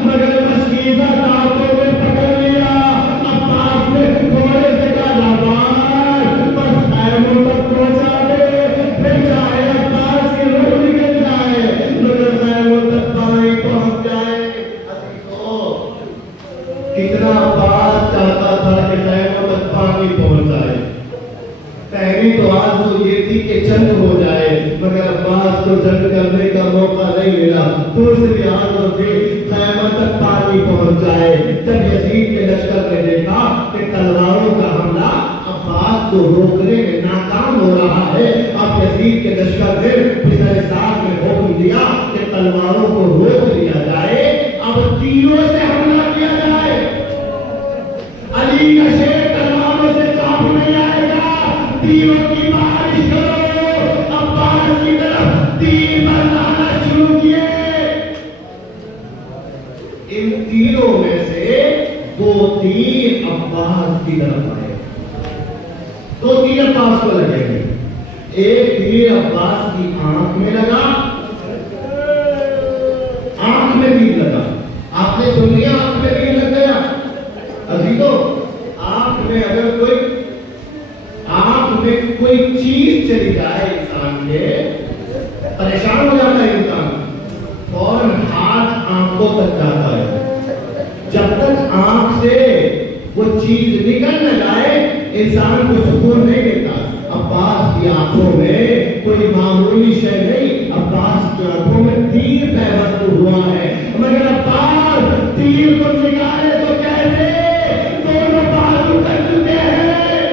مگر مشکیزہ دانتوں میں پکڑ لیا. عباس نے گھوڑے سے کہا عباس بس کہیں تو آرزو یہ تھی کہ جنگ ہو جائے، مگر عباس کو جنگ کرنے کا موقع نہیں ملا۔ دوسری آرزو تھی خیمہ تک پانی پہنچ جائے۔ جب یزید کے لشکر نے دیکھا کہ تلواروں کا حملہ عباس کو روکنے میں ناکام ہو رہا ہے، اب یزید کے لشکر نے پسر سال میں حکم دیا کہ تلواروں کو روک لیا جائے، اب تیروں سے حملہ کیا جائے۔ علی کا شیر تلواروں سے قابو نہیں آئے گا، تیروں کی بارش کرو۔ عباس کی طرف تیر برسانا شروع کیے۔ ان تیروں میں سے دو تیر عباس کی طرف آئے، دو تیر عباس کو لگے گئے۔ ایک تیر عباس کی آنکھ میں لگا، آنکھ میں تیر لگا۔ آپ نے سن لیا آنکھ میں تیر لگ گیا؟ عزیزو، آنکھ میں اگر آنکھ میں کوئی چیز چلی جائے انسان کے، پریشان ہو جاتا ہے انسان، فوراً ہاتھ آنکھوں تک جاتا ہے۔ جب تک آنکھ سے وہ چیز نکل نہ جائے انسان کو سکون نہیں ملتا۔ عباس کی آنکھوں میں کوئی معمولی شے نہیں، عباس کی آنکھوں میں تیر پیوست ہوا ہے، مگر عباس تیر کو نکالے تو کیسے؟ دونوں بازو کر چکے ہیں۔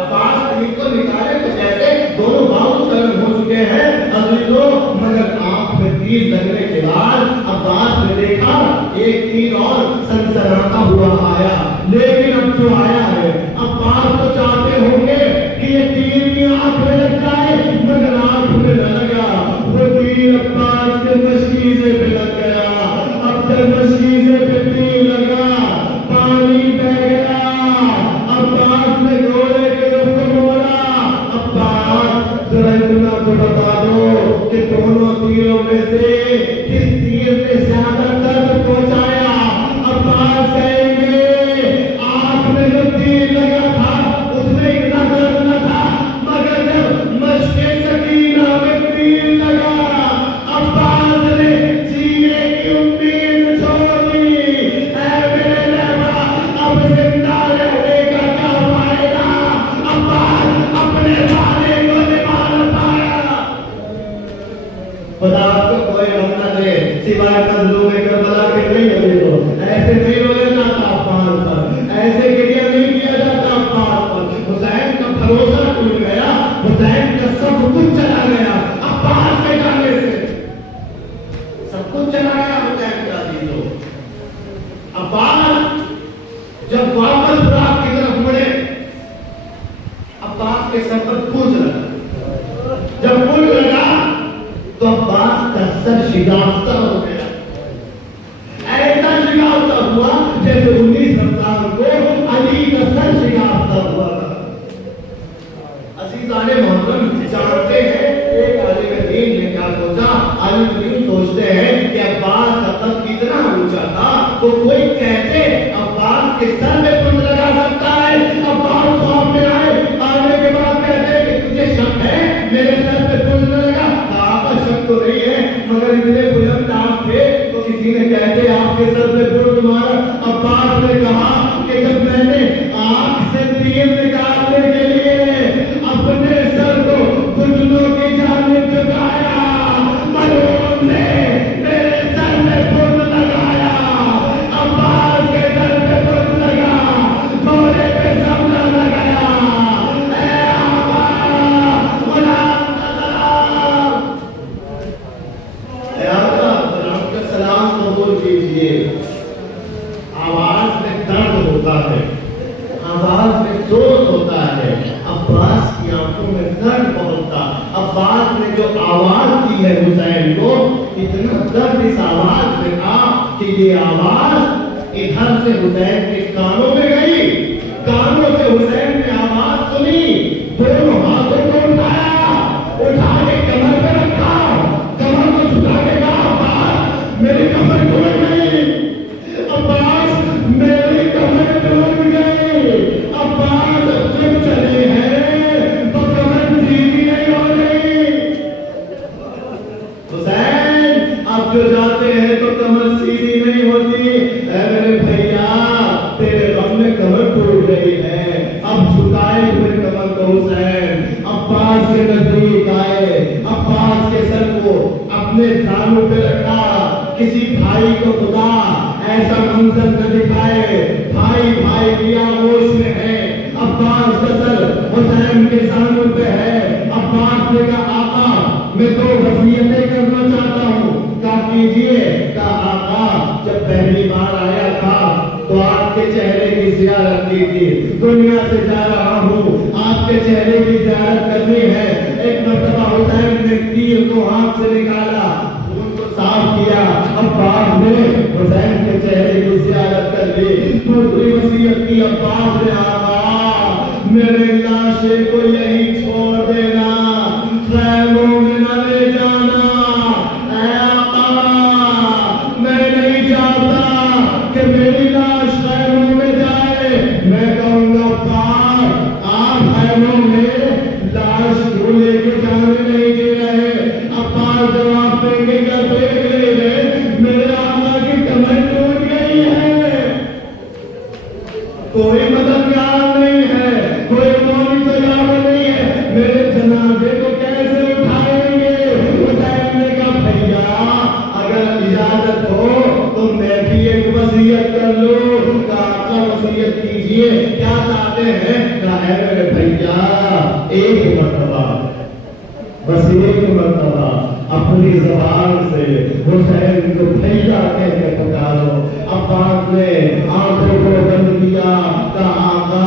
عباس تیر کو نکالے تو کیسے؟ دونوں بازو گرم ہو چکے ہیں عزیزو، مگر آنکھ میں تیر لگنے کے بعد عباس نے دیکھا ایک تیر اور سنسناتا ہوا آیا، لیکن اب جو آیا ہے عباس تو چاہتے ہوں گے کہ یہ تیر بھی آنکھ میں لگ جائے، مگر آنکھ میں نہ لگا۔ وہ تیر عباس کے مشکیزے پہ لگ گیا۔ اب جب مشکیزے پہ تیر لگا پانی بہ گیا۔ عباس نے گھوڑے کے رخ کو موڑا۔ عباس ذرا اتنا تو بتا دو کہ دونوں تیروں میں سے کس تیر نے زیادہ درد پہنچایا؟ عباس کہیں گے آنکھ میں جو تیر لگا تھا اس میں اتنا درد نہ تھا، مگر جب مشق سکینہ میں تیر لگا عباس نے جینے کی امید چھوڑ دی۔ اے میرے لیبا، اب زندہ رہنے کا کیا فائدہ؟ عباس اپنے وعدے کو نبھا نہ پایا۔ خدا آپ کو کوئی غم نہ دے سوائے مظلوم کربلا کے نہیں ہوئے تو ایسے نہیں رویا جاتا عباس پر، ایسے گریہ نہیں کیا جاتا عباس پر۔ حسین کا بھروسہ ٹوٹ گیا، حسین کا سب کچھ چلا گیا عباس کے جانے سے، سب کچھ چلا گیا حسین کا عزیزو۔ عباس جب واپس رات کی طرف مڑے عباس کے سر پر پوچھ لگا، جب پوچھ لگا تو عباس کا سر شگافتہ ہو گیا، ایسا شگافتہ ہوا جیسے 19 رمضان کو علی کا سر شگافتہ ہوا تھا۔ عزیزان محترم، جانتے ہیں ایک عالم دین نے کیا سوچا؟ عالم دین سوچتے ہیں کہ عباس کا قد کتنا اونچا تھا تو کوئی کیسے عباس کے سر میں پنج لگا سکتا ہے؟ عباس خواب میں آنے کے بعد کہتے ہیں کہ تجھے شک ہے میرے سر پہ پنج نہ لگا؟ شک تو نہیں ہے، مگر اتنے بلند آپ تھے تو کسی نے کہتے آپ کے سر پہ پنج مارا۔ عباس نے کہا کہ جب میں نے آنکھ سے تیر نکالنے کے لیے اپنے سر کو گھٹنوں کی جانب جھکایا، ملعون نے میرے سر میں پنج لگایا۔ عباس کے سر پہ پنج لگا، گھوڑے پہ سملا لگایا۔ اے عباس، غلام کا سلام قبول کیجیے۔ آواز میں درد ہوتا ہے، آواز میں سوز ہوتا ہے، عباس کی آنکھوں میں درد پہنچتا۔ عباس نے جو آواز دی ہے حسین کو، اتنا درد اس آواز میں تھا کہ یہ آواز ادھر سے حسین کے کانوں میں گئی، کانوں سے حسین نے آواز سنی، دونوں ہاتھوں کو اٹھایا، اٹھا کے کمر پہ رکھا، کمر کو جھکا کے کہا عباس میری کمر ٹوٹ گئی، عباس میری کمر ٹوٹ گئی۔ عباس جب چلے ہیں تو کمر سیدھی نہیں ہو گئی۔ حسین اب جو جاتے ہیں تو کمر سیدھی نہیں ہوتی۔ اے میرے بھیا تیرے غم حسین کے سامنے پہ ہے. عباس نے کہا آقا میں 2 وصیتیں کرنا چاہتا ہوں. کہا کیجئے. کہا آقا جب پہلی بار آیا تھا تو آپ کے چہرے کی زیارت کی تھی. دنیا سے جا رہا ہوں آپ کے چہرے کی زیارت کرنی ہے. ایک مرتبہ حسین نے تیر کو ہاتھ سے نکالا, خون کو صاف کیا. عباس نے حسین کے چہرے کی زیارت کر لی. دوسری وصیت کی عباس نے آقا میرے لاشے کو یہی چھوڑ دینا, خیموں میں نہ لے جانا. اے آقا میں نہیں چاہتا کہ میری لاش خیموں میں جائے. میں کہوں گا آپ خیموں میں لاش کیوں لے کے جانے نہیں دے رہے؟ عباس جواب دیں گے کیا دیکھ لے گئے میرے آقا کی کمر ٹوٹ گئی ہے, کوئی مددگار نہیں ہے, کوئی مومن تیار نہیں ہے, میرے جنازے کو کیسے اٹھائیں گے؟ حسین نے کہا بھیا اگر اجازت ہو تو میں بھی ایک وصیت کر لوں. کہا وصیت کیجئے, کیا چاہتے ہیں؟ کہا ہے میرے بھیا ایک مرتبہ بس ایک مرتبہ اپنی زبان سے حسین کو بھیا کہہ کے پکارو. عباس نے آنکھوں کو بند کیا. کہا آقا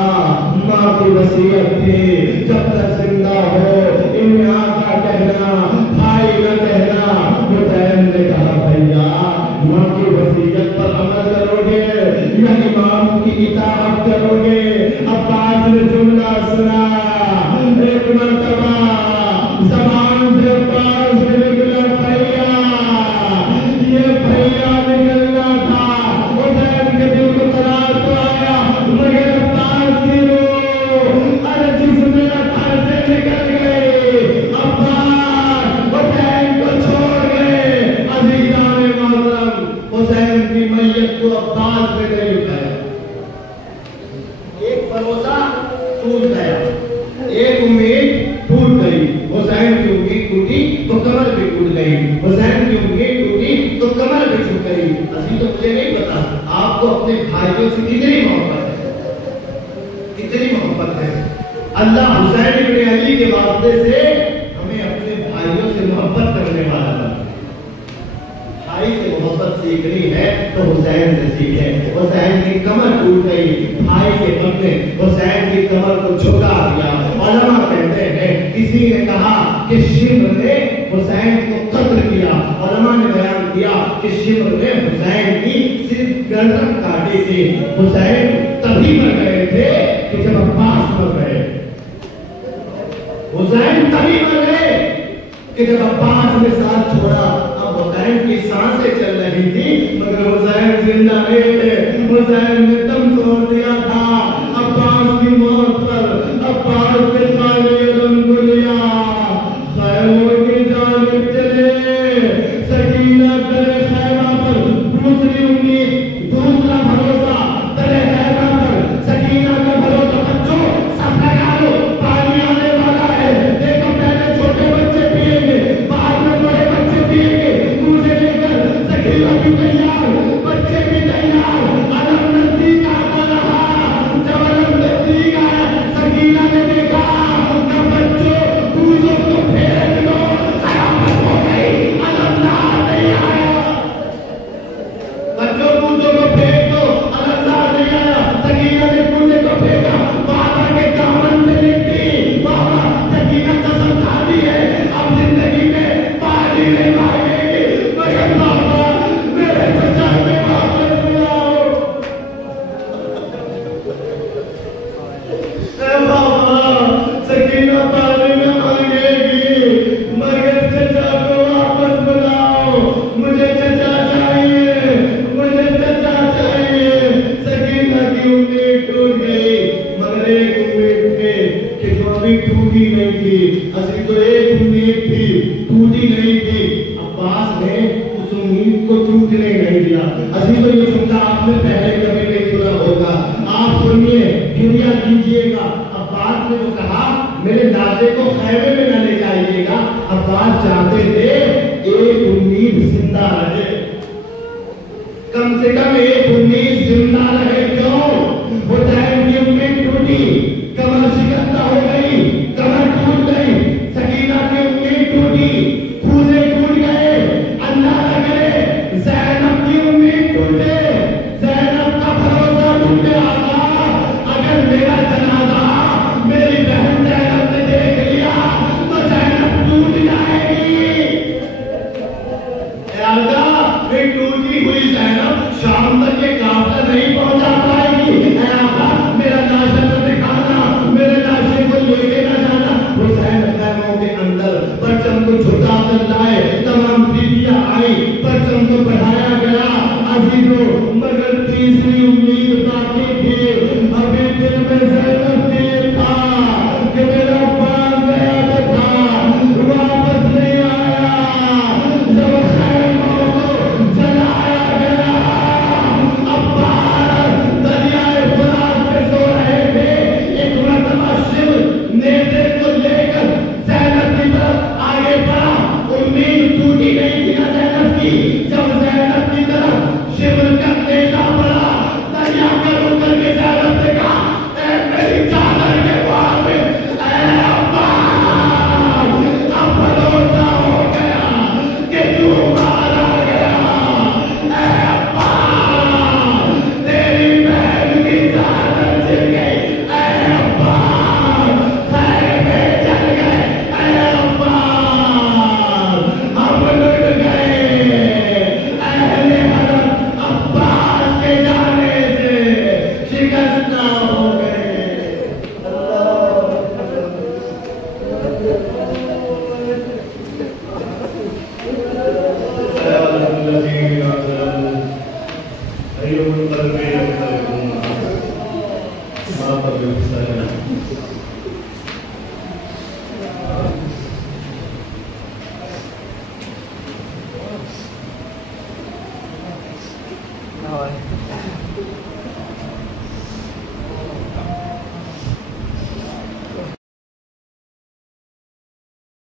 ماں کی وصیت تھی جب تک زندہ ہو انہیں آقا کہنا, بھائی نہ کہنا. حسین نے کہا بھیا ماں کی وصیت پر عمل کرو گے یا امام کی اطاعت کرو گے؟ عباس نے جملہ سنا. ایک مرتبہ زبان سے عباس نے نکلا بھیا. یہ بھیا نکلنا تھا. حسین کے دل کو قرار تو آیا مگر عباس کی روح ارے جس میں گھر سے نکل گئے. عباس حسین کو چھوڑ گئے. عزیزان محترم حسین کی میت کو عباس نے نہیں اٹھایا. ایک بھروسہ ٹوٹ گیا, ایک امید ٹوٹ گئی. حسین کی امید ٹوٹی تو کمر بھی ٹوٹ گئی. حسین کی امید ٹوٹی تو کمر بھی ٹوٹ گئی. اسی تو مجھے نہیں پتا آپ کو اپنے بھائیوں سے کتنی محبت ہے, کتنی محبت ہے. اللہ حسین ابن علی کے واسطے سے ہمیں اپنے بھائیوں سے محبت کرنے والا بنا. بھائی سے محبت سیکھنی ہے تو حسین سے سیکھیں. حسین کی کمر ٹوٹ گئی, بھائی کے غم نے حسین کی کمر کو جھکا دیا. علماء کہتے ہیں کسی نے کہا کہ شمر نے حسین کو قتل کیا. علماء نے بیان کیا کہ شمر نے حسین کی صرف گردن کاٹی تھی. حسین تبھی مر گئے تھے کہ جب عباس مر گئے. حسین تبھی مر گئے کہ جب عباس نے ساتھ چھوڑا. اب حسین کی سانسیں چل رہی تھی مگر حسین زندہ نہیں تھے. حسین نے دم توڑ دیا تھا عباس کی موت پر. عباس نے خالی دم کو لیا, خیموں کی جانب چلے. سکینہ کرے خیمہ پر دوسری امید, دوسرا بھروسہ کرے خیمہ پر. سکینہ کا بھروسہ بچوں سب لگا لو پانی آنے والا ہے. دیکھو پہلے چھوٹے بچے پیئیں گے, بعد میں بڑے بچے پیئیں گے. دوسرے لے کر سکینہ بھی تیار, بچے بھی تیار. علم نزدیک آتا رہا. جب علم نزدیک آیا سکینہ نے دیکھا کہ بچوں دوسروں کو پھینک دو, قیامت ہو گئی. علم نہیں آیا. بچوں دوسروں کو پھینک دو, علم نہیں آیا. سکینہ نے دوسرے کو پھینکا, بابا کے دامن سے لپٹی. بابا سکینہ قسم کھاتی ہے اب زندگی میں پانی نہیں مانگے گی مگر بابا میرے چچا کے واپس بلاؤ. اے بابا سکینہ پانی نہ مانگے گی مگر چچا کو واپس بلاؤ. مجھے چچا چاہیے, مجھے چچا چاہیے. سکینہ کی امید ٹوٹ گئی مگر ایک امید تھی کہ جو ابھی ٹوٹی نہیں تھی. اصلی تو ایک امید تھی ٹوٹی نہیں تھی. عباس نے اس امید کو ٹوٹنے نہیں دیا. اصلی تو یہ جملہ آپ نے پہلے کبھی نہیں سنا ہوگا. آپ سنیے, گریا کیجئے گا. عباس نے جو کہا میرے دادے کو خیمے میں نہ لے جائیے گا. عباس چاہتے تھے ایک امید زندہ رہے, کم سے کم ایک امید زندہ رہے. کیوں؟ حسین کی امید ٹوٹی, کمر شکستہ ہو گئی. پرچم کو جھکا کر لائے، تمام بیویاں آئی، پرچم کو بڑھایا گیا۔ عزیزوں مگر تیسری امید باقی تھی، ابھی دل میں زینب دیر تھا کہ میرا باپ گیا تھا، واپس نہیں آیا۔ جب خیموں کو جلایا گیا، عباس دریائے فرات پہ سو رہے تھے، ایک مرتبہ شمر نیزے کو لے کر زینب کی طرف آگے بڑھا۔ امید ٹوٹی نہیں تھی نا زینب کی، جب زینب کی طرف شمر کا نیزہ بڑھا، دریا کا رخ کر کے زینب نے کہا، اے میری چادر کے بار میں، اے عباس، اب بھروسہ ہو گیا کہ تو مارا گیا۔ اے عباس، تیری بہن کی چادر جل گئی۔ اے عباس، خیمے جل گئے۔ اے عباس، اب لٹ گئے۔ اہل حرم عباس کے جانے سے شکستہ ہو گئے۔